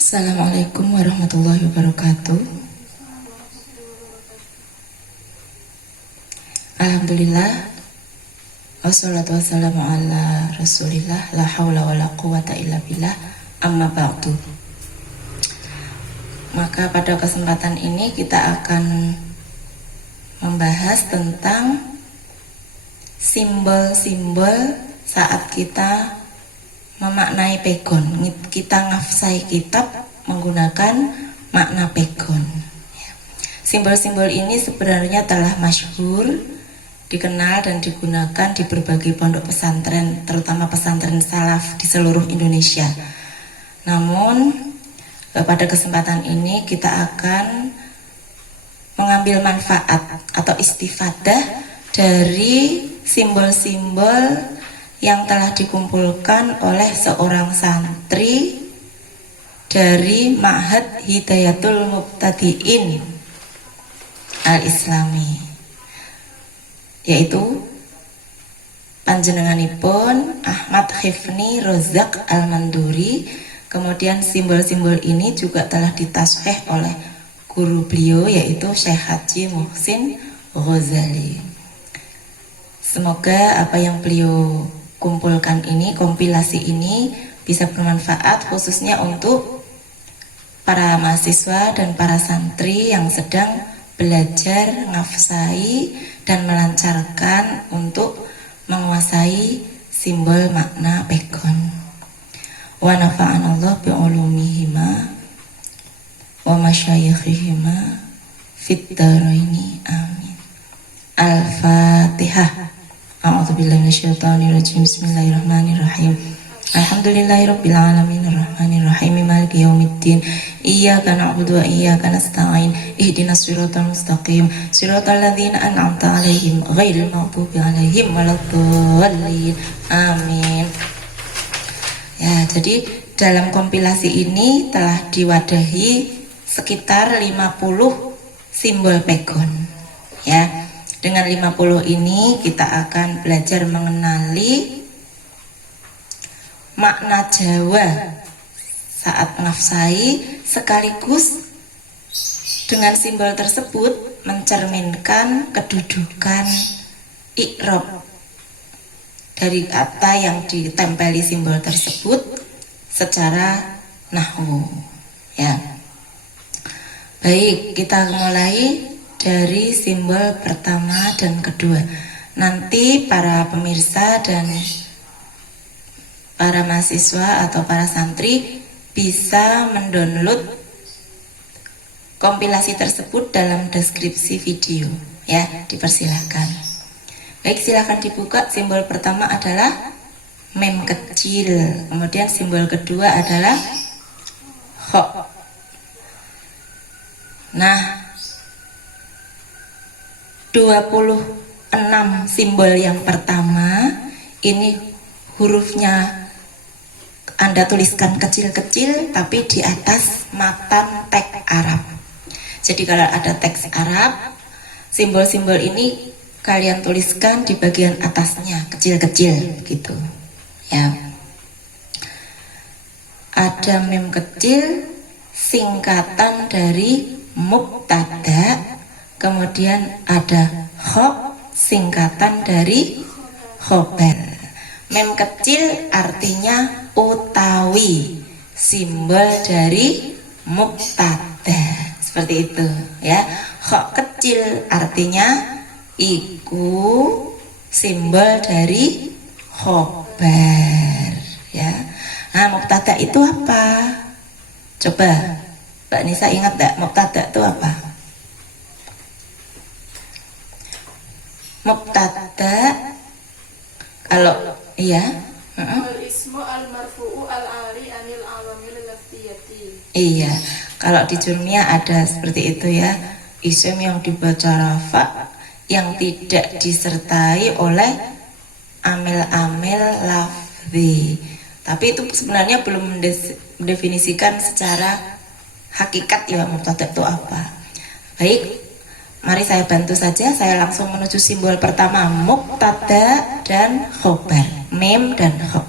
Assalamualaikum warahmatullahi wabarakatuh. Alhamdulillah, wassalatu wassalamu ala rasulillah, la hawla wa la quwata illa billah, amma ba'du. Maka pada kesempatan ini kita akan membahas tentang simbol-simbol saat kita memaknai pegon. Kita ngafsai kitab menggunakan makna pegon. Simbol-simbol ini sebenarnya telah masyhur, dikenal dan digunakan di berbagai pondok pesantren, terutama pesantren salaf di seluruh Indonesia. Namun pada kesempatan ini kita akan mengambil manfaat atau istifadah dari simbol-simbol yang telah dikumpulkan oleh seorang santri dari Ma'had Hidayatul Mubtadi'in Al-Islami, yaitu panjenenganipun Ahmad Khifni Rozak Al-Manduri. Kemudian simbol-simbol ini juga telah ditasheh oleh guru beliau, yaitu Syekh Haji Muhsin Ghazali. Semoga apa yang beliau kumpulkan ini, kompilasi ini bisa bermanfaat khususnya untuk para mahasiswa dan para santri yang sedang belajar, ngafsai dan melancarkan untuk menguasai simbol makna pegon. Wa nafa'anallah bi'ulumihima wa masyayikhihima fid dharaini amin. Al-Fatihah. A'udzubillahi minasyaitonirrajim. Bismillahirrahmanirrahim. Alhamdulillahirabbil alamin arrahmanir rahim maliki yaumiddin. Iyyaka na'budu wa iyyaka nasta'in. Ihdinas siratal mustaqim. Siratal ladzina an'amta 'alaihim ghairil maghdubi 'alaihim waladdallin. Amin. Ya, jadi dalam kompilasi ini telah diwadahi sekitar 50 simbol pegon. Ya. Dengan 50 ini kita akan belajar mengenali makna Jawa saat ngafsai, sekaligus dengan simbol tersebut mencerminkan kedudukan i'rab dari kata yang ditempeli simbol tersebut secara nahwu. Ya. Baik, kita mulai dari simbol pertama dan kedua. Nanti para pemirsa dan para mahasiswa atau para santri bisa mendownload kompilasi tersebut dalam deskripsi video. Ya, dipersilahkan. Baik, silakan dibuka. Simbol pertama adalah mem kecil. Kemudian simbol kedua adalah kha. Nah, 26 simbol yang pertama ini hurufnya Anda tuliskan kecil-kecil tapi di atas matan teks Arab. Jadi kalau ada teks Arab, simbol-simbol ini kalian tuliskan di bagian atasnya kecil-kecil gitu. Ya. Ada mem kecil singkatan dari mubtada. Kemudian ada kha singkatan dari khobar. Mem kecil artinya utawi, simbol dari mubtada. Seperti itu ya. Kha kecil artinya iku, simbol dari khobar ya. Nah, mubtada itu apa? Coba Mbak Nisa ingat enggak mubtada itu apa? Mubtada kalau iya al-ismu al-marfu'u al-ali anil awamil laftiyati. Iya, kalau di Jurmiyah ada seperti itu ya. Isim yang dibaca rafa yang tidak disertai oleh amil-amil lafzi. Tapi itu sebenarnya belum mendefinisikan secara hakikat ya mubtada itu apa. Baik, mari saya bantu saja. Saya langsung menuju simbol pertama, mubtada dan khobar, mem dan kha.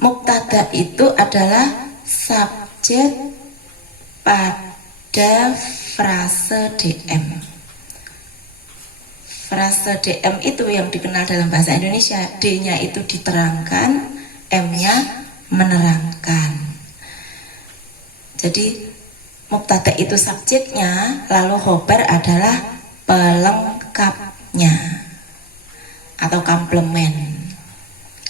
Mubtada itu adalah subjek pada frase DM. Frase DM itu yang dikenal dalam bahasa Indonesia, D-nya itu diterangkan, M-nya menerangkan. Jadi mubtada itu subjeknya, lalu khobar adalah pelengkapnya atau komplement.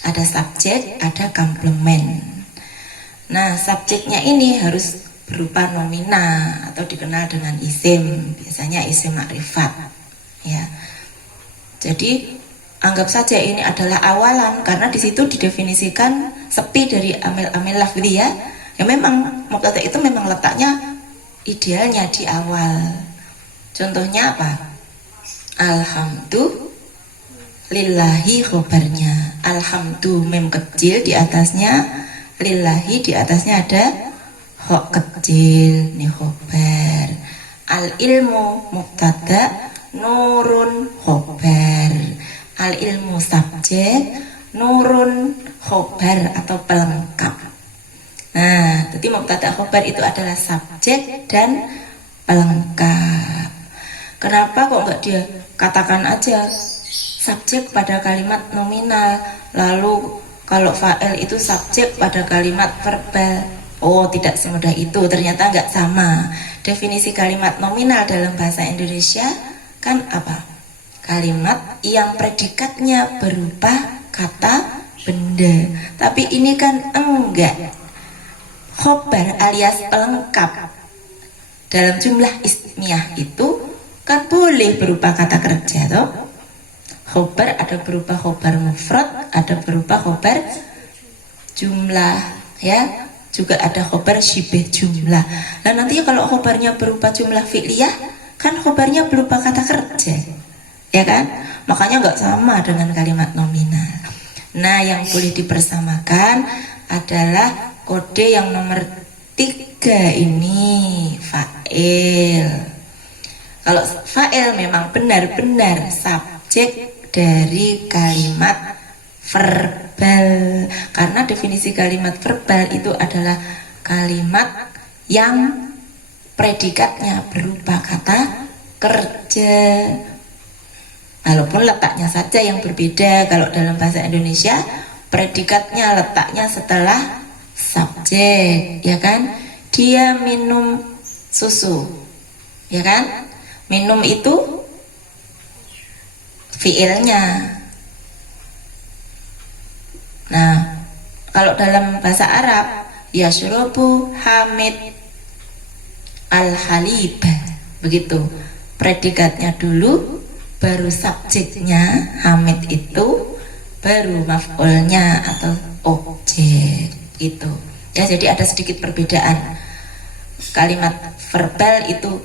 Ada subjek, ada komplement. Nah, subjeknya ini harus berupa nomina atau dikenal dengan isim, biasanya isim makrifat. Ya. Jadi anggap saja ini adalah awalan karena di situ didefinisikan sepi dari amil-amil lafzi ya. Ya memang mubtada itu memang letaknya idealnya di awal. Contohnya apa? Alhamdulillahi khobarnya. Alhamdu mem kecil di atasnya, lillahi di atasnya ada kho kecil, nih khobar. Al ilmu mubtada, nurun khobar. Al ilmu subjek, nurun khobar atau pelengkap. Nah, jadi mubtada khobar itu adalah subjek dan pelengkap. Kenapa kok enggak dia katakan aja subjek pada kalimat nominal, lalu kalau fa'il itu subjek pada kalimat verbal? Oh, tidak semudah itu, ternyata enggak sama. Definisi kalimat nominal dalam bahasa Indonesia kan apa? Kalimat yang predikatnya berupa kata benda. Tapi ini kan enggak. Khobar alias pelengkap dalam jumlah ismiyah itu kan boleh berupa kata kerja toh. Khobar ada berupa khobar mufrad, ada berupa khobar jumlah ya, juga ada khobar syibeh jumlah. Nah nanti kalau khobarnya berupa jumlah fi'liyah kan khobarnya berupa kata kerja, ya kan? Makanya nggak sama dengan kalimat nominal. Nah yang boleh dipersamakan adalah kode yang nomor 3 ini, fa'il. Kalau fa'il memang benar-benar subjek dari kalimat verbal, karena definisi kalimat verbal itu adalah kalimat yang predikatnya berupa kata kerja, walaupun letaknya saja yang berbeda. Kalau dalam bahasa Indonesia predikatnya letaknya setelah subjek, ya kan? Dia minum susu, ya kan? Minum itu fiilnya. Nah, kalau dalam bahasa Arab, yashrobu Hamid al-halib, begitu. Predikatnya dulu, baru subjeknya Hamid itu, baru maf'ulnya atau objek itu. Ya, jadi ada sedikit perbedaan. Kalimat verbal itu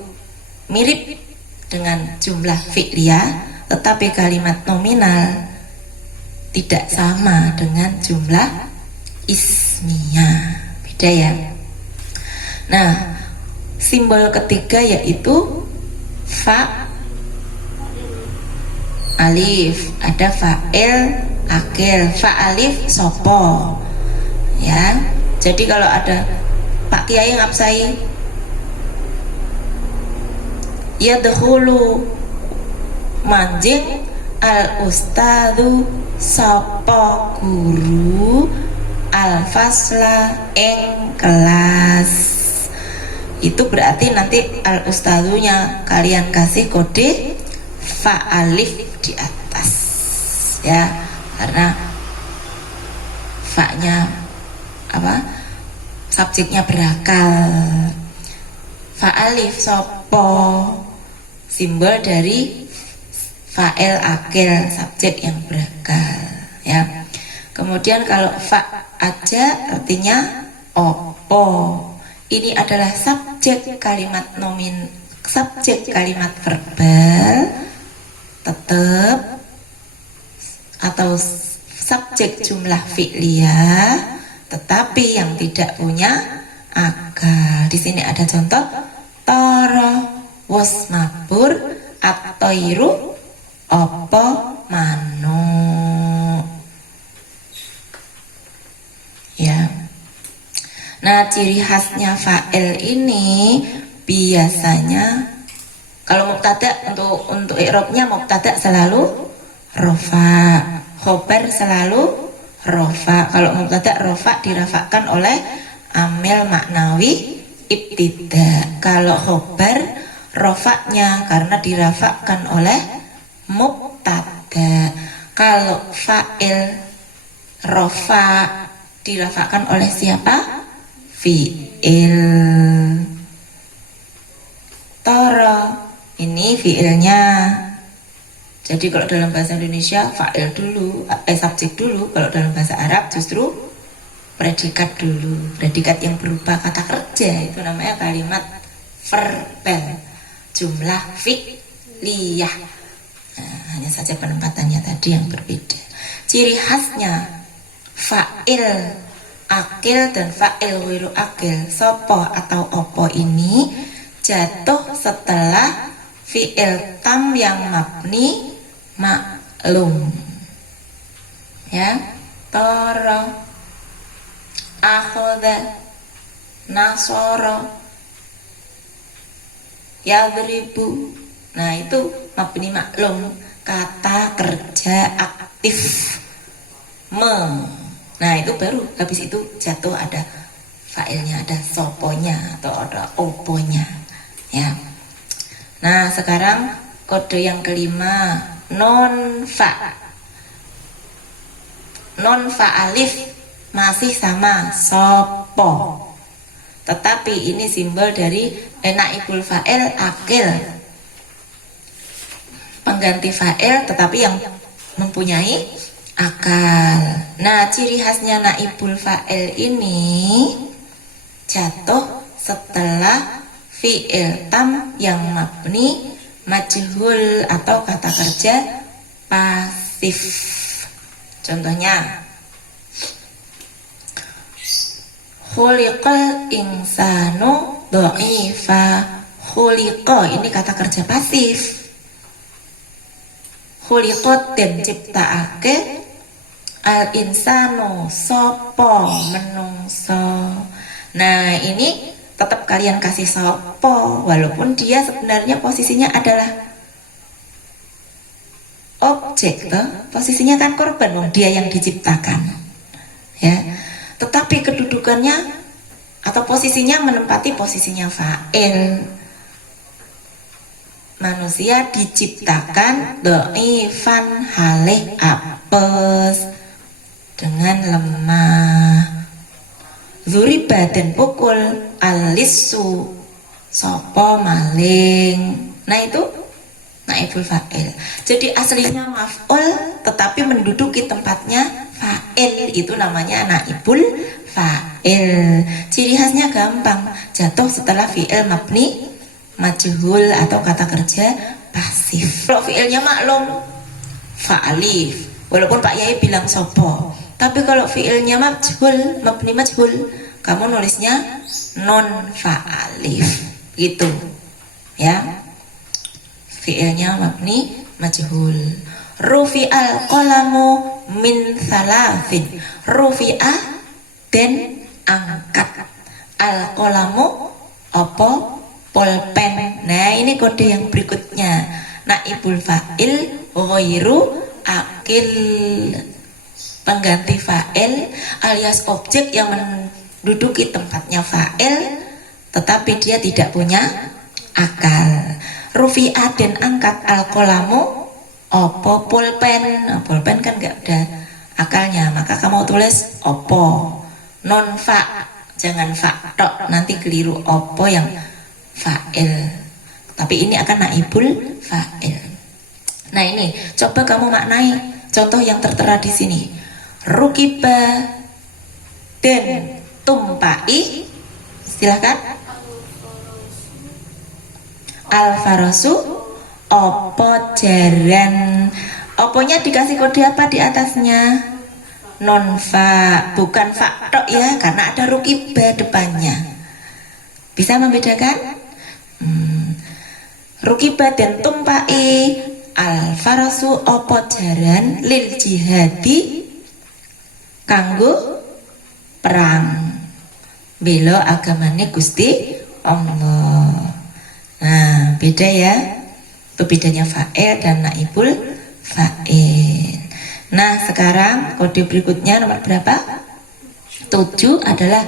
mirip dengan jumlah fi'liyah, tetapi kalimat nominal tidak sama dengan jumlah ismiyah. Beda ya. Nah, simbol ketiga yaitu fa alif. Ada fa'il akil. Fa alif sopo. Ya. Jadi kalau ada Pak Kiai ngapsai yadkhulu manjing al ustadu sapa guru al fasla ing kelas. Itu berarti nanti al ustadunya kalian kasih kode fa alif di atas ya, karena fa-nya apa? Subjeknya berakal. Fa alif sopo, simbol dari fa'il akil, subjek yang berakal ya. Kemudian kalau fa aja artinya opo. Ini adalah subjek kalimat subjek kalimat verbal tetap, atau subjek jumlah fi'liyah tetapi yang tidak punya akal. Di sini ada contoh toro was mabur atoiru opo mano ya. Nah, ciri khasnya fa'il ini biasanya kalau mubtada untuk i'rabnya mubtada selalu rofa, khobar selalu rofa. Kalau mubtada rofa dirafakkan oleh amil maknawi ibtida. Kalau khobar rofaknya karena dirafakkan oleh mubtada. Kalau fa'il rofa dirafakkan oleh siapa? Fi'il. Toro, ini fi'ilnya. Jadi kalau dalam bahasa Indonesia fa'il dulu, subjek dulu. Kalau dalam bahasa Arab justru predikat dulu. Predikat yang berupa kata kerja itu namanya kalimat verbal, jumlah fi'liyah. Nah, hanya saja penempatannya tadi yang berbeda. Ciri khasnya fa'il akil dan fa'il wiru akil, sopo atau opo ini jatuh setelah fi'il tam yang mabni maklum. Ya, toro, akhoda, nasoro, yadribu. Nah, itu mabni maklum, kata kerja aktif Nah, itu baru habis itu jatuh ada fa'ilnya, ada soponya atau ada oponya, ya. Nah, sekarang kode yang kelima, non fa. Non fa alif masih sama sopo, tetapi ini simbol dari naibul fa'il akil, pengganti fa'il tetapi yang mempunyai akal. Nah, ciri khasnya naibul fa'il ini jatuh setelah fi'il tam yang mabni majhul atau kata kerja pasif. Contohnya, khuliqal insanu dha'ifa. Khuliqa ini kata kerja pasif. Khuliqat dan ciptaake al insano sopo menungso. Nah, ini tetap kalian kasih sopo walaupun dia sebenarnya posisinya adalah objek toh. Posisinya kan korban, dia yang diciptakan, ya. Tetapi kedudukannya atau posisinya menempati posisinya fa'il. Manusia diciptakan dhaifan halih apes, dengan lemah. Zuriba dan pukul alisu sopo maling. Nah, itu naibul fa'il. Jadi aslinya maf'ul tetapi menduduki tempatnya fa'il, itu namanya naibul fa'il. Ciri khasnya gampang, jatuh setelah fi'il mabni majhul atau kata kerja pasif. Kalau fi'ilnya maklum fa'alif, walaupun Pak Yai bilang sopo, tapi kalau fi'ilnya majhul, mabni majhul, kamu nulisnya non fa'alif gitu, ya. Fi'ilnya mabni majhul. Rufi'al qalamu min salasin. Rufi'ah dan angkat. Al qalamu opo pulpen. Nah, ini kode yang berikutnya, naibul fa'il ghairu akil, pengganti fa'il alias objek yang menduduki tempatnya fa'il tetapi dia tidak punya akal. Rufi'ah dan angkat al-qalamu opo pulpen. Nah, pulpen kan gak ada akalnya, maka kamu tulis opo, non fa, jangan fa tok, nanti keliru, opo yang fa'il, tapi ini akan naibul fa'il. Nah, ini coba kamu maknai contoh yang tertera di sini. Rukiba dan tumpai, silahkan. Al-farasu opo jaran. Oponya dikasih kode apa di atasnya? Non fa, bukan fa tok ya, karena ada rukiba depannya. Bisa membedakan? Rukiba dan tumpai al-farasu opo jaran lil jihadi kanggo perang. bela agamane Gusti Allah. Nah, beda ya. Itu bedanya fa'il dan naibul fa'il. Nah, sekarang kode berikutnya nomor berapa? 7 adalah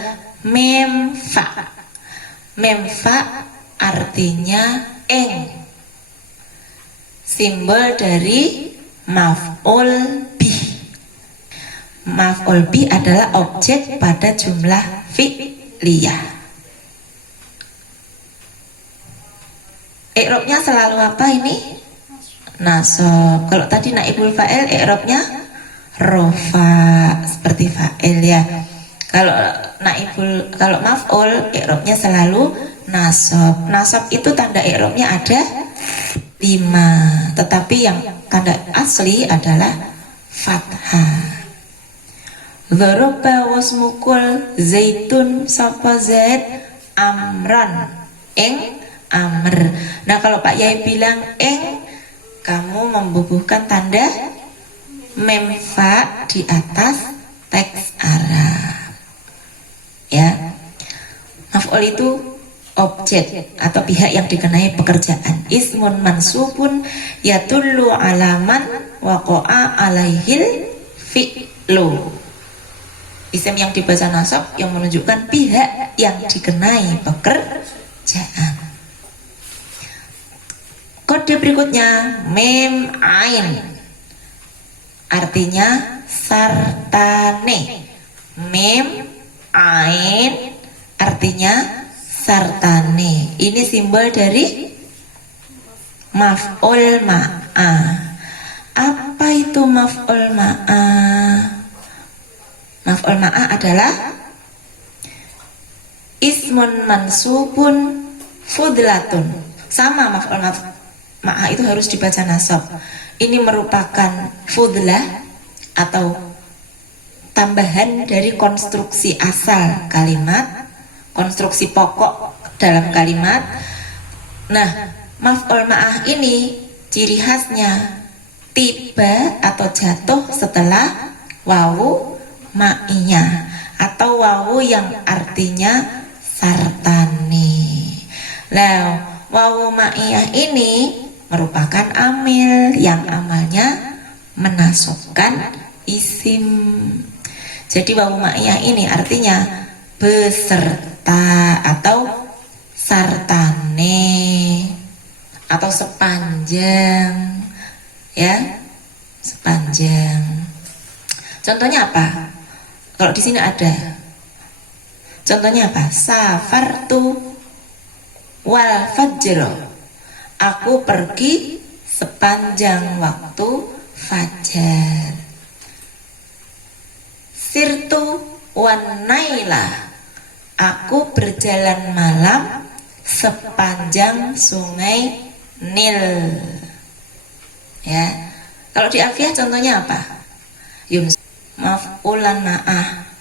memfa. Memfa artinya eng. Simbol dari maf'ul bih. Maf'ul bih adalah objek pada jumlah fi'liyah. I'rabnya selalu apa ini? Nasab. Kalau tadi naibul fa'il, i'rabnya rofa seperti fa'il ya. Kalau maf'ul, i'rabnya selalu nasab. Nasab itu tanda i'rabnya ada 5, tetapi yang tanda asli adalah fathah. Dzaraba wasmukul zaitun sapa zaid amran ing amr. Nah, kalau Pak Yai bilang eng, kamu membubuhkan tanda memfa di atas teks Arab. Ya. Maf'ul itu objek atau pihak yang dikenai pekerjaan. Ismun mansubun yatullu alaman waqa'a alaihil fi'lu. Isim yang dibaca nasab yang menunjukkan pihak yang dikenai pekerjaan. Kode berikutnya mem ain, artinya sartane. Mem ain artinya sartane. Ini simbol dari maf'ul ma'ah. Apa itu maf'ul ma'ah? Maf'ul ma'ah adalah ismun mansubun fudlatun. Sama maf'ul ma'ah itu harus dibaca nasab. Ini merupakan fudlah atau tambahan dari konstruksi asal kalimat, konstruksi pokok dalam kalimat. Nah, maf'ul ma'ah ini ciri khasnya tiba atau jatuh setelah wawu ma'iyah atau wawu yang artinya sartani. Nah, wawu ma'iyah ini merupakan amil yang amalnya menasabkan isim. Jadi wawu ma'iyah ini artinya beserta atau sartane atau sepanjang, ya, sepanjang. Contohnya apa? Kalau di sini ada. Contohnya apa? Safartu wal fajr. Aku pergi sepanjang waktu fajar. Sirtu wan naila. Aku berjalan malam sepanjang sungai Nil. Ya. Kalau di Alfiah contohnya apa? Maf'ulan ma'ah.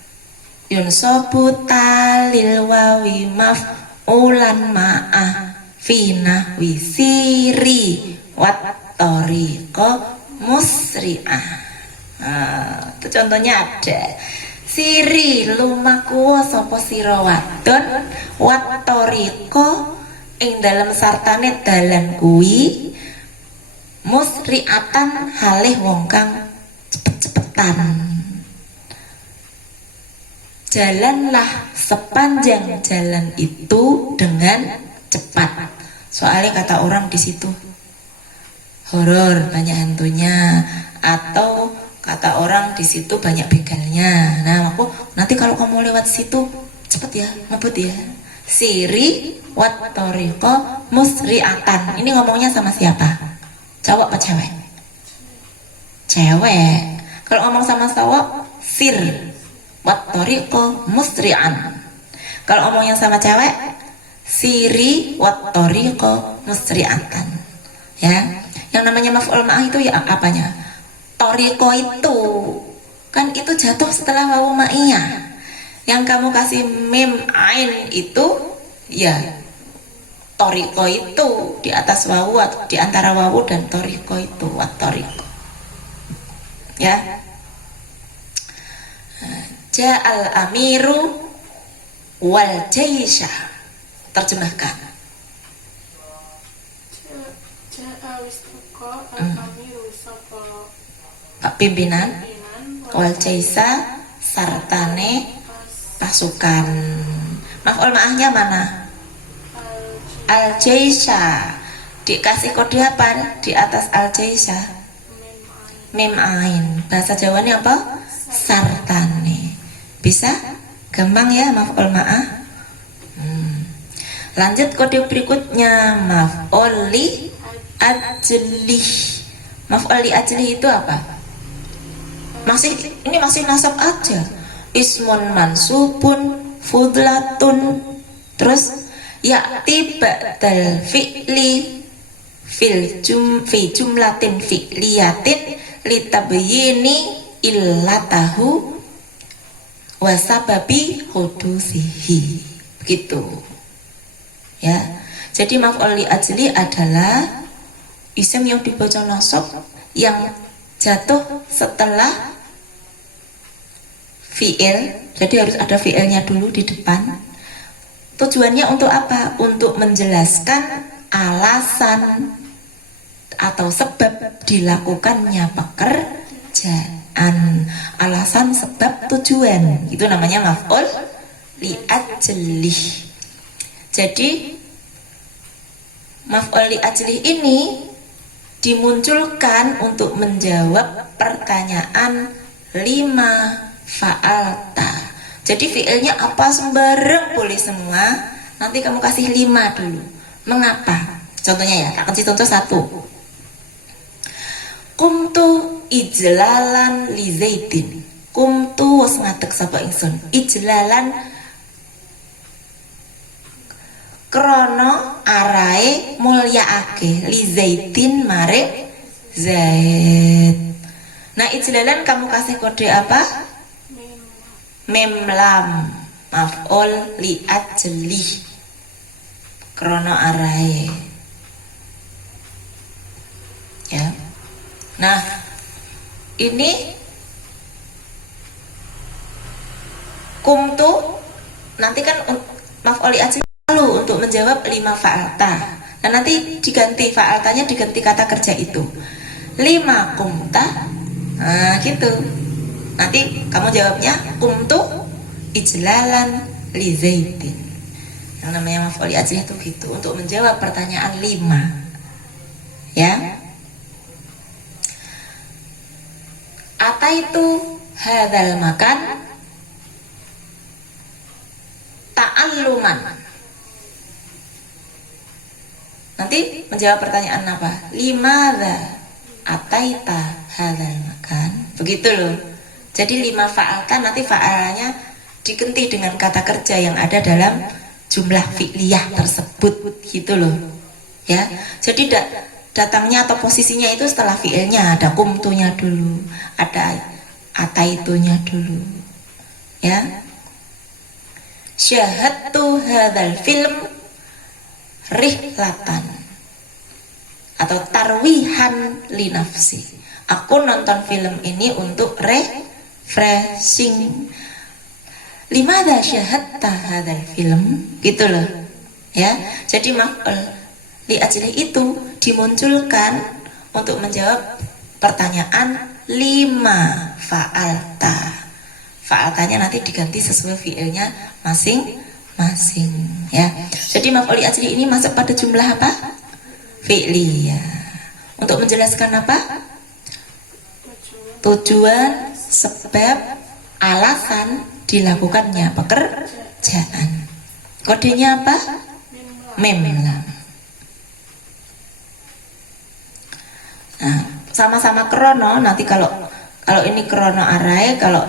Yunsobu talil wawi maf'ulan ma'ah. Fina wisiri wat toriko musri'ah. Nah, itu contohnya ada. Siri lumaku sapa sira wadon wat toriko ing dalam sartane dalan kuwi musri'atan halih wong kang cepet-cepetan. Jalanlah sepanjang jalan itu dengan cepat. Soalnya kata orang di situ horor, banyak hantunya, atau kata orang di situ banyak begalnya. Nah, aku nanti kalau kamu lewat situ cepet ya, ngebut ya. Siri wat toriko musri'atan. Ini ngomongnya sama siapa? Cowok apa cewek? Cewek. Kalau ngomong sama cowok, sir wat toriko musri'an. Kalau ngomongnya sama cewek, siri wat toriko musri'atan. Ya, yang namanya maf'ul ma'ah itu ya apanya? Toriko itu kan itu jatuh setelah wawu ma'iyah. Yang kamu kasih mim ain itu ya toriko itu di atas wawu atau di antara wawu dan toriko itu wat toriko. Ya. Ja'al amiru wal jaisha. Terjemahkan. Ja'a wistoko al-amiru sapa Pak pimpinan pimpinan wal jaisha sartane pasukan. Maf'ul ma'ahnya mana? Al jaisha. Dikasih kode apa di atas al jaisha? Mim ain. Bahasa Jawanya apa? Sartane. Bisa? Gampang ya maf'ul ma'ah. Lanjut kode berikutnya, maf'ul li ajlih. Maf'ul li ajlih itu apa? Ini masih nasab aja. Ismun mansubun fudlatun. Terus ya'ti ba'dal fi'li fi jumlatin fi'liyatin litabyini illatahu wa sababi hudusihi. Begitu. Ya. Jadi maf'ul li ajli adalah isim yang dibaca nasab yang jatuh setelah fi'il. Jadi harus ada fi'ilnya dulu di depan. Tujuannya untuk apa? Untuk menjelaskan alasan atau sebab dilakukannya pekerjaan. Alasan, sebab, tujuan. Itu namanya maf'ul li ajlih. Jadi maf'ul li ajlih ini dimunculkan untuk menjawab pertanyaan 5 fa'alta. Jadi fi'ilnya apa sembarang boleh semua. Nanti kamu kasih 5 dulu. Mengapa? Contohnya ya, tak kasih contoh 1. Kumtu ijlalan li Zaidin. Kumtu wis ngadeg sapa ingsun. Ijlalan krono arae mulyaake li Zaidin mare Zaid. Nah, ijlalan kamu kasih kode apa? Mim lam. Maf'ul li ajlih. Krono arae. Ya. Nah, ini kumtu nanti kan maf'ul li ajlih lalu untuk menjawab 5 fa'alta. Nah, nanti diganti fa'altanya, diganti kata kerja itu 5 kumta. Nah gitu. Nanti kamu jawabnya kumtu ijlalan li Zaidin. Yang namanya maf'ul li ajlih itu gitu, untuk menjawab pertanyaan 5. Ya. Ataitu hadzal makan ta'alluman. Nanti menjawab pertanyaan apa? Limadza ataita hadzal makan. Begitu loh. Jadi 5 fa'alkan, nanti fa'alnya diganti dengan kata kerja yang ada dalam jumlah fi'liyah tersebut gitu loh. Ya. Jadi datangnya atau posisinya itu setelah fi'ilnya, ada kumtunya dulu, ada ataitunya dulu. Ya. Syahadtu hadzal film rihlatan atau tarwihan li nafsi. Aku nonton film ini untuk refreshing. Limadza syahadta hadzal film? Gitu loh. Ya. Jadi maf'ul li ajlih itu dimunculkan untuk menjawab pertanyaan 5 fa'alta. Fa'altanya nanti diganti sesuai fi'ilnya masing-masing, ya. Jadi maf'ul li ajlih ini masuk pada jumlah apa? Fi'liyah. Untuk menjelaskan apa? Tujuan, sebab, alasan dilakukannya pekerjaan. Kodenya apa? Mim lam. Nah, sama-sama krono. Nanti kalau ini krono arae, kalau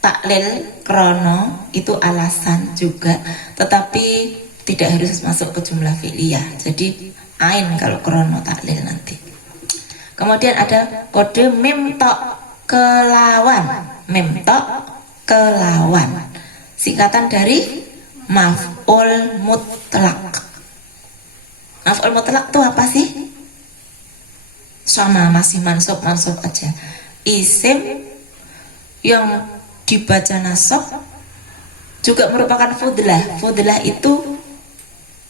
taklil krono itu alasan juga, tetapi tidak harus masuk ke jumlah fi'liyah. Jadi ain kalau krono taklil nanti. Kemudian ada kode mim tok kelawan. Mim tok kelawan. Singkatan dari maf'ul mutlak. Maf'ul mutlak itu apa sih? Sama, masih mansub aja. Isim yang dibaca nasab juga merupakan fudlah. Fudlah itu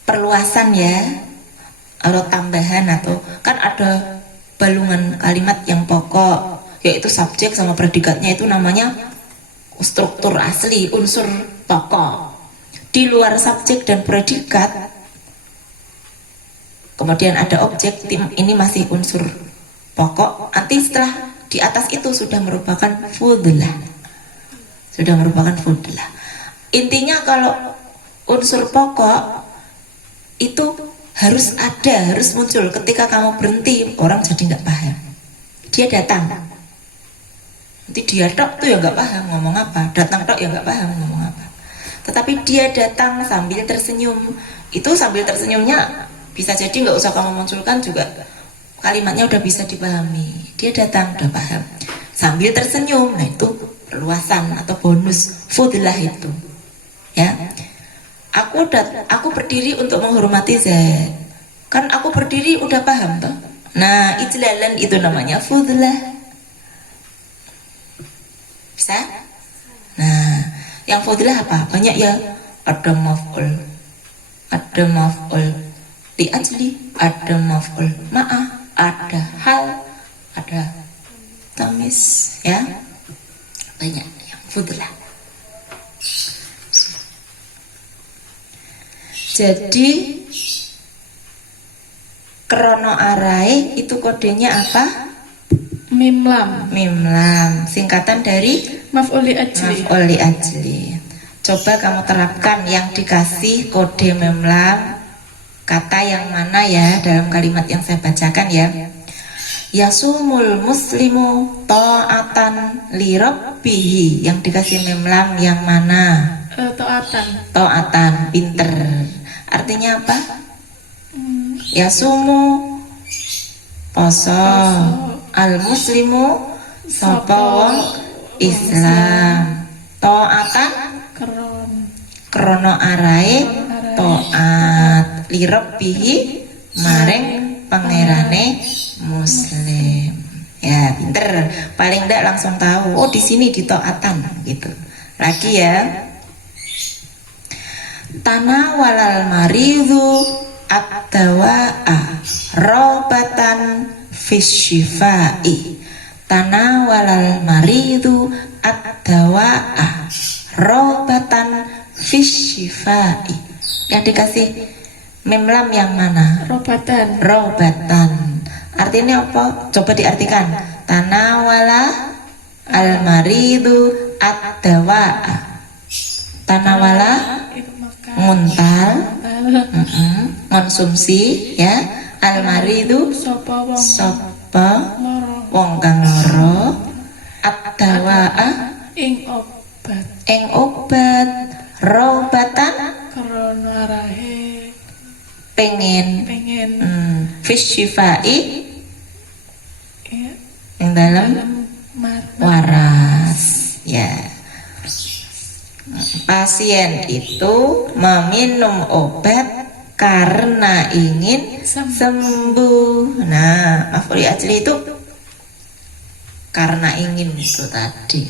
perluasan ya, atau tambahan, atau kan ada balungan kalimat yang pokok, yaitu subjek sama predikatnya, itu namanya struktur asli, unsur pokok. Di luar subjek dan predikat, kemudian ada objek, ini masih unsur pokok. Nanti setelah di atas itu sudah merupakan fudlah, sudah merupakan fudlah. Intinya kalau unsur pokok itu harus ada, harus muncul. Ketika kamu berhenti, orang jadi nggak paham. Dia datang, nanti dia tok tuh ya nggak paham ngomong apa, datang tok ya nggak paham ngomong apa. Tetapi dia datang sambil tersenyum, itu sambil tersenyumnya bisa jadi nggak usah kamu munculkan juga, kalimatnya udah bisa dipahami. Dia datang udah paham sambil tersenyum. Nah itu perluasan atau bonus fudlah itu ya. Aku berdiri untuk menghormati Zaid, kan aku berdiri udah paham toh. Nah ijlalan itu namanya fudlah, bisa. Nah yang fudlah apa? Banyak ya, ada maf'ul, ada maf'ul li ajli, ada maf'ul ma'ah, ada hal, ada tamis ya, banyak yang fudlah. Jadi krono arai itu kodenya apa? Mim lam. Mim lam, singkatan dari Maf'ul li ajli. maf'ul li ajli. Coba kamu terapkan yang dikasih kode mim lam, kata yang mana ya dalam kalimat yang saya bacakan ya. Yasumul muslimu ta'atan li rabbihi, yang dikasih mim lam yang mana? Ta'atan. Ta'atan, pinter. Artinya apa? Yasumu poso, al muslimu sapa wong Islam, ta'atan Keron. krono arae taat li rabbihi maring pangerane muslim. Ya, pinter. Paling enggak langsung tahu, oh di sini di ta'atan gitu. Lagi ya. Tanawalal maridu at-tawa'a robatan fisyifai. Tanawalal maridu at-tawa'a robatan fisyifai. Yang dikasih mim lam yang mana? Robatan. Robatan. Artinya apa? Coba diartikan. Tanawala al maridu at-tawa'a. Tanawala Itu makan. nguntal, Tal. konsumsi ya. Almaridu Sopo wong sapa loro. wong kang loro, at-tawa'a Ing obat. ing obat, robatan Keron arahe. pengen, Pengen. fisyifai Ya. yang dalam Dalam waras ya. Pasien itu meminum obat karena ingin sembuh. Nah, maf'ul ajli itu karena ingin itu tadi.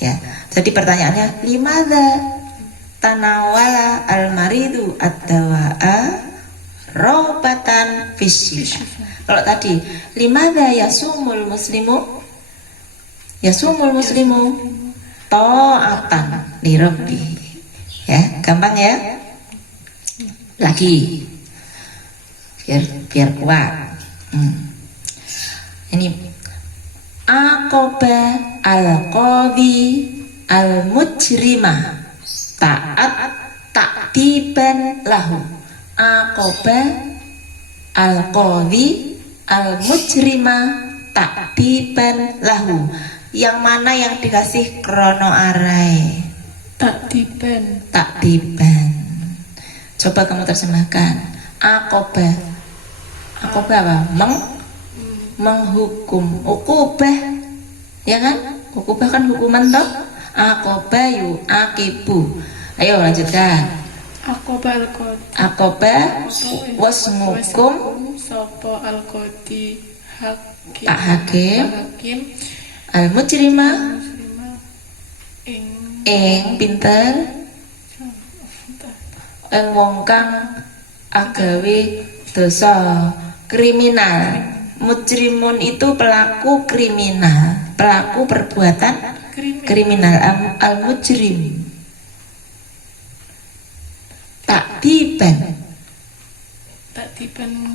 Ya. Jadi pertanyaannya, limadza tanawala al-maridu ad-dawa'a robatan fisyifa. Kalau tadi, limadza yasumul muslimu? Yasumul muslimu ta'atan li rabbi. Ya, gampang ya. Lagi biar kuat. Ini aqaba al-qadhi al-mujrimah ta'at ta'tiban lahu. Aqaba al-qadhi al-mujrimah ta'tiban lahu. Yang mana yang dikasih krono arai? Takdiban. Takdiban. Coba kamu terjemahkan. Akoba. Akoba apa? Menghukum. Ukubah. Ya kan? Ukubah kan hukuman toh? Akoba yu akibu. Ayo lanjutkan. Akoba al-qadi. Akoba wasmukum Sopo al-qadi hakim. Pak Hakim Hakim. al-mujrimah Muslimah. Ing ing pinter ing wong kang agawe dosa kriminal. Mujrimun itu pelaku kriminal, pelaku perbuatan kriminal. Al-mujrim takdiban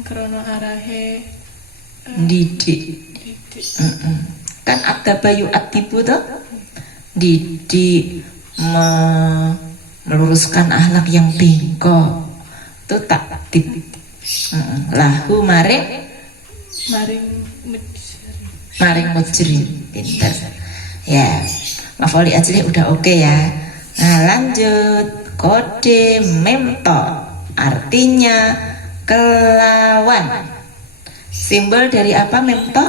krono arahe didik. didik. Kan ada bayu atibu toh, didik, meluruskan akhlak yang bengkok, itu takdib. Lahu maring mujrim. Pinter ya. Maf'ul ajli udah oke ya. Nah lanjut. Kode memto artinya kelawan. Simbol dari apa memto?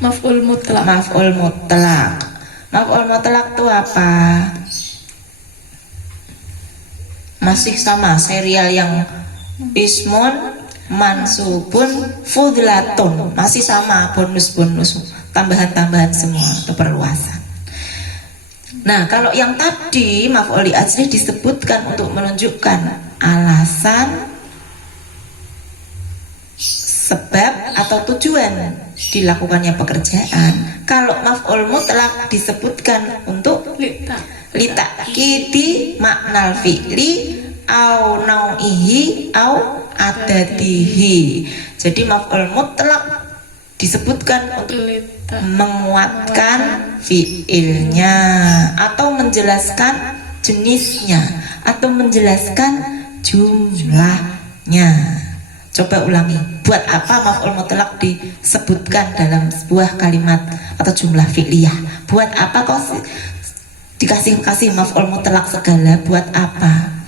Maf'ul mutlak. Maf'ul mutlak. Maf'ul mutlak itu apa? Masih sama serial yang ismun, mansubun, fudlatun. Masih sama bonus-bonus, tambahan-tambahan semua atau perluasan. Nah, kalau yang tadi maf'ul ajli disebutkan untuk menunjukkan alasan, sebab atau tujuan dilakukannya pekerjaan. Kalau maf'ul mutlak disebutkan untuk litakidi maknal fi'li au nau'ihi au adadihi. Jadi maf'ul mutlak disebutkan untuk menguatkan fi'ilnya atau menjelaskan jenisnya atau menjelaskan jumlahnya. Coba ulangi, buat apa maf'ul mutlak disebutkan dalam sebuah kalimat atau jumlah fi'liyah? Buat apa kok dikasih maf'ul mutlak segala? Buat apa?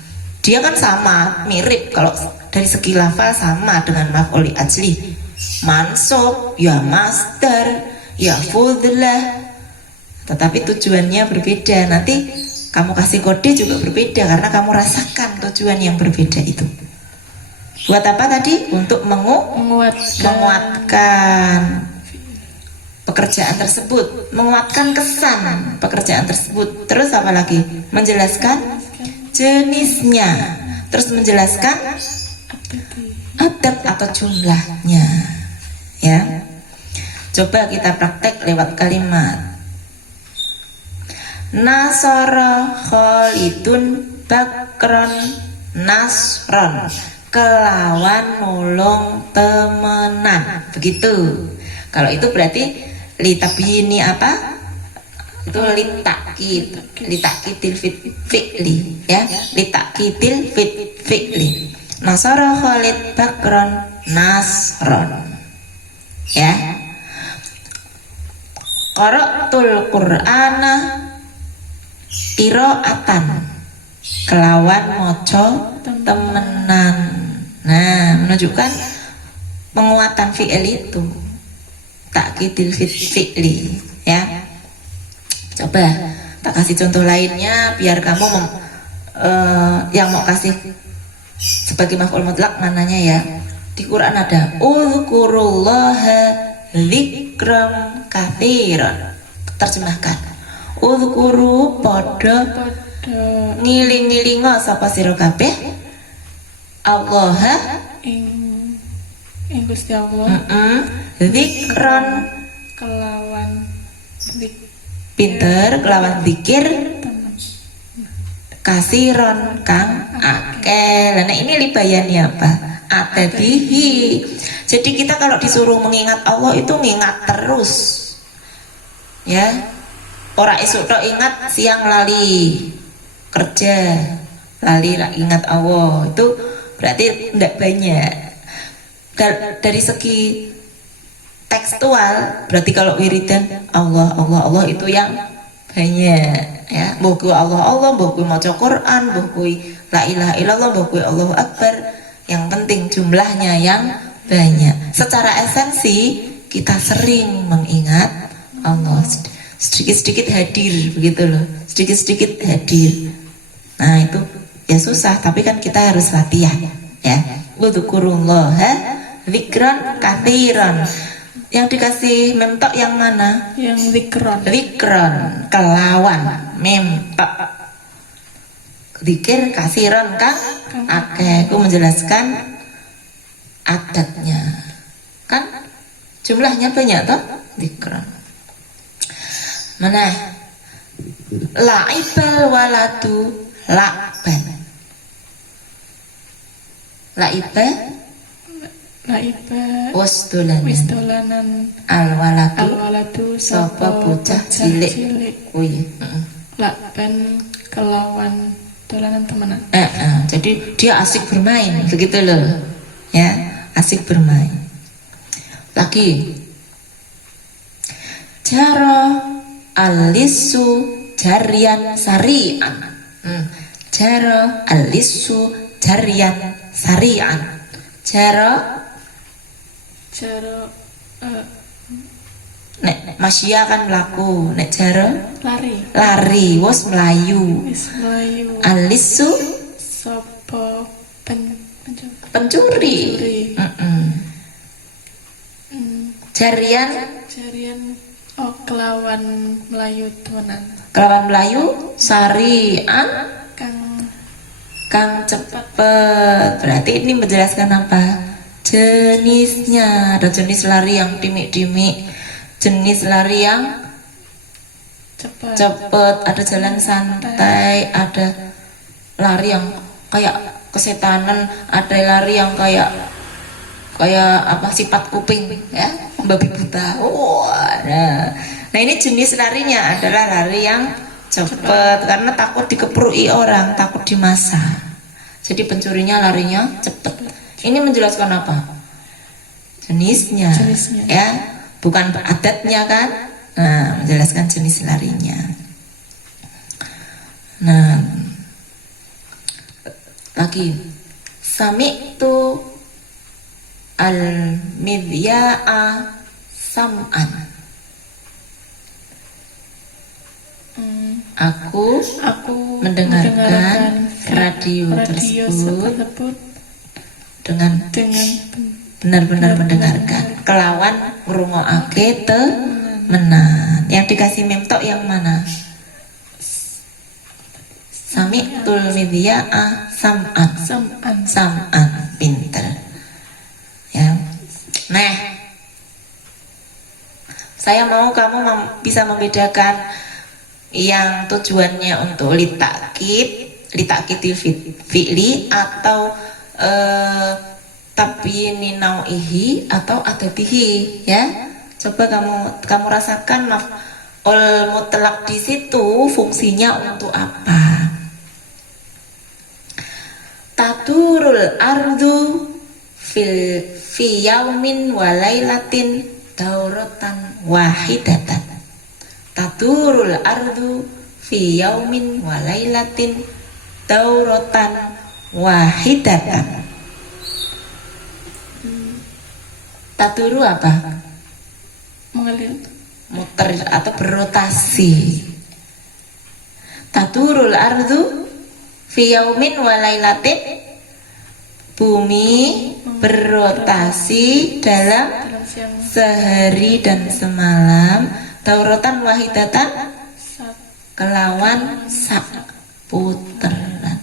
Dia kan sama, mirip, kalau dari segi lafal sama dengan maf'ul ajli. Mansub, ya masdar, ya fudlah, tetapi tujuannya berbeda. Nanti kamu kasih kode juga berbeda karena kamu rasakan tujuan yang berbeda itu. Buat apa tadi? Untuk menguatkan pekerjaan tersebut, menguatkan kesan pekerjaan tersebut. Terus apa lagi? Menjelaskan jenisnya, terus menjelaskan adab atau jumlahnya. Ya, coba kita praktek lewat kalimat. Nasara Khalidun Bakron Nasron, kelawan nulung temenan. Begitu. Kalau itu berarti litabini apa? Itu litakidil fi'li ya, litakidil fi'li. Nasara Khalid Bakron Nasron ya. Qara'tul Qur'ana qira'atan, kelawan moco temenan. Nah, menunjukkan penguatan fi'il itu, takkidil fi'li ya. Coba tak kasih contoh lainnya biar kamu yang mau kasih sebagai maf'ul mutlak mananya ya. Di Quran ada uzkurullaha dzikran katsiran. Terjemahkan. Uzkuru podo ngiling-ngilingo sapa sira kabeh Allah ing Gusti Allah dzikran kelawan pinter, kelawan zikir kasiron kang akeh. Nah ini libayani apa? Atadihi. Jadi kita kalau disuruh mengingat Allah itu mengingat terus ya. Ora esuk tok ingat, siang lali kerja, lali ingat Allah. Itu berarti tidak banyak. Dari segi tekstual berarti kalau wiridan Allah Allah Allah itu yang banyak ya. Mbah kuwi Allah Allah, mbah kuwi maca Quran, mbah kuwi la ilaha illallah, mbah kuwi Allahu akbar. Yang penting jumlahnya yang banyak. Secara esensi kita sering mengingat Allah, sedikit-sedikit hadir begitu loh, sedikit-sedikit hadir. Nah itu ya susah, tapi kan kita harus latihan ya. Wadzukurullaha dzikran katsiran. Yang dikasih memtok yang mana? Yang zikron. Zikron kelawan memtok, Zikir kasiron kang akeh, ku menjelaskan adatnya. Kan jumlahnya banyak toh, zikran. Mana? La'ibal waladu la'ban. La'iba wis dolanan alwaladu sapa bocah cilik kuwi. Lakban kelawan dolanan temenan. Jadi dia asik bermain, begitu loh. Ya, asik bermain. Lagi jaro alisu jarian sarian. Jaro alisu jarian sarian. Jaro nek masya kan mlaku, nek jaro lari wis mlayu. Alisu sapa pencuri. Jarian kelawan melayu temenan. Kelawan melayu sarian kang cepet. Berarti ini menjelaskan apa? Jenisnya. Ada jenis lari yang dimik-dimik, jenis lari yang cepet, ada jalan santai, ada lari yang kayak kesetanan, ada lari yang kayak apa, sifat kuping ya, babi buta. Nah ini jenis larinya adalah lari yang cepat karena takut dikeprui orang, takut dimasak. Jadi pencurinya larinya cepat. Ini menjelaskan apa? Jenisnya. Ya, bukan adatnya kan? Nah, menjelaskan jenis larinya. Nah, lagi sami'tu al-midya'a sam'an. Aku mendengarkan radio tersebut dengan benar-benar mendengarkan, kelawan ngrungokake temenan. Yang dikasih memtok yang mana? Sami'tul midya'a sam'an. Pinter ya. Nah, saya mau kamu bisa membedakan yang tujuannya untuk litakidil fi'li atau tabyini nau'ihi atau adatihi ya. Coba kamu rasakan maf'ul mutlak di situ fungsinya untuk apa? Taturul ardu fi yaumin wa lailatin dauratan wahidatan. Taturul ardu fi yaumin wa lailatin dauratan wahidatan. Taturu apa? Mengalir, muter atau berotasi. Taturul ardu fi yaumin wa lailatin, bumi berotasi dalam sehari dan semalam, dauratan wahidatan kelawan sak putaran.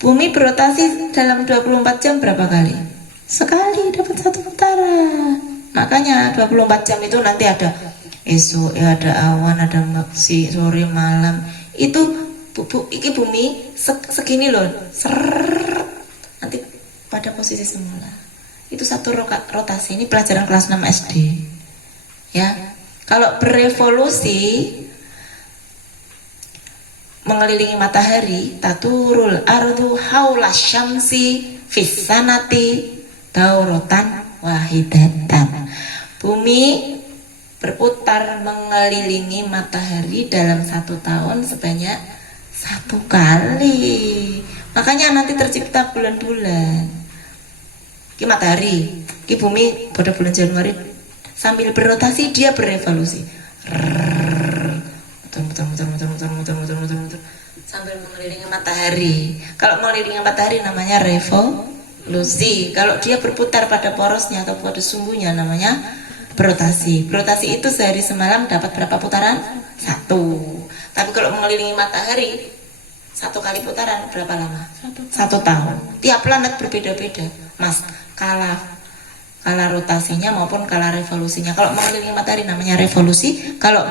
Bumi berotasi dalam 24 jam berapa kali? Sekali, dapat satu putaran. Makanya 24 jam itu nanti ada esok, ada awan, ada maksi, sore, malam. Itu iki bumi segini loh, nanti pada posisi semula. Itu satu rotasi. Ini pelajaran kelas 6 SD. Ya, kalau berevolusi mengelilingi matahari, taturul ardu haula syamsi fis sanati dauratan wahidatan. Bumi berputar mengelilingi matahari dalam 1 tahun sebanyak 1 kali. Makanya nanti tercipta bulan-bulan. Ki matahari, ki bumi pada bulan Januari sambil berotasi dia berevolusi. Muter sambil mengelilingi matahari. Kalau mengelilingi matahari namanya revolusi. Kalau dia berputar pada porosnya atau pada sumbunya namanya berotasi. Berotasi itu sehari semalam dapat berapa putaran? 1. Tapi kalau mengelilingi matahari Satu kali putaran berapa lama? 1 tahun. 1 tahun. Tiap planet berbeda-beda, Mas. Kala rotasinya maupun kala revolusinya. Kalau mengelilingi matahari namanya revolusi, kalau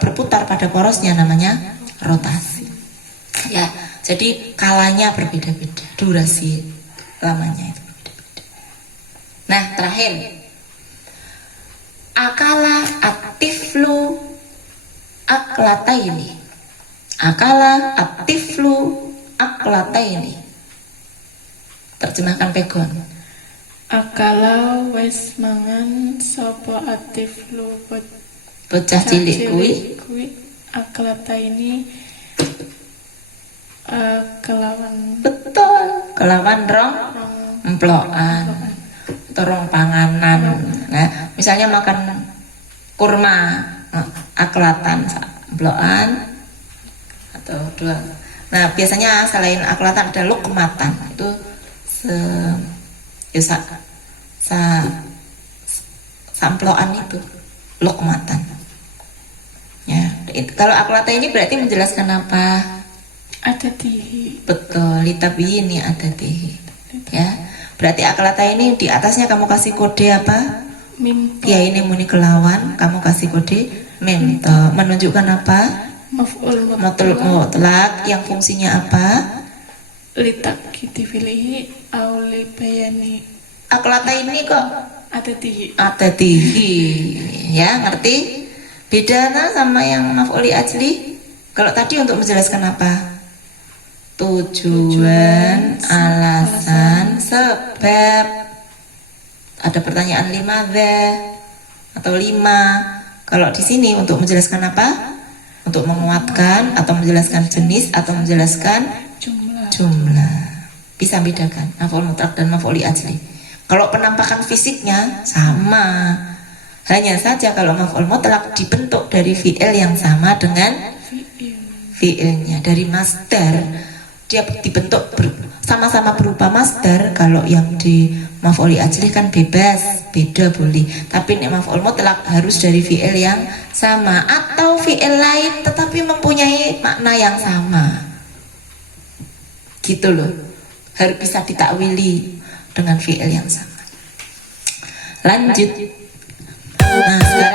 berputar pada porosnya namanya rotasi. Ya, jadi kalanya berbeda-beda, durasi lamanya itu berbeda-beda. Nah, terakhir, akala aktiflu aklataini. Akala aktiflu aklataini. Terjemahkan Pegon. Akala wis mangan sapa atif lu Bocah cilik kuwi kuwi aklata ini kelawan kelawan rong emplokan terong panganan. Nah, misalnya makan kurma, aklatan emplokan atau 2. Nah, biasanya selain aklatan ada lukmatan. Itu samploan itu lukmatan. Ya, kalau aklata ini berarti menjelaskan apa? ada di Betul, litabiyini adatihi. Ya, berarti aklata ini di atasnya kamu kasih kode apa? mimpi Ya, ini muni kelawan, kamu kasih kode mento. Menunjukkan apa? maf'ul Mutlak yang fungsinya apa? litak kitifilihi auli bayani Aklata ini kok ada di ya, ngerti? Beda sama yang maf'uli ajli. Kalau tadi untuk menjelaskan apa? Tujuan, alasan, sebab. Ada pertanyaan 5 atau 5. Kalau di sini untuk menjelaskan apa? Untuk menguatkan atau menjelaskan jenis atau menjelaskan jumlah. Bisa bedakan maf'ul mutlak dan maf'uli ajli. Kalau penampakan fisiknya sama. Hanya saja kalau maf'ul mutlak dibentuk dari fi'il yang sama dengan fi'ilnya, dari masdar. Dia dibentuk sama-sama berupa masdar. Kalau yang di maf'uli ajli kan bebas, beda boleh. Tapi ini maf'ul mutlak harus dari fi'il yang sama atau fi'il lain tetapi mempunyai makna yang sama. Gitu loh. Harus bisa ditakwili dengan fi'il yang sama. Lanjut. Nah, sekarang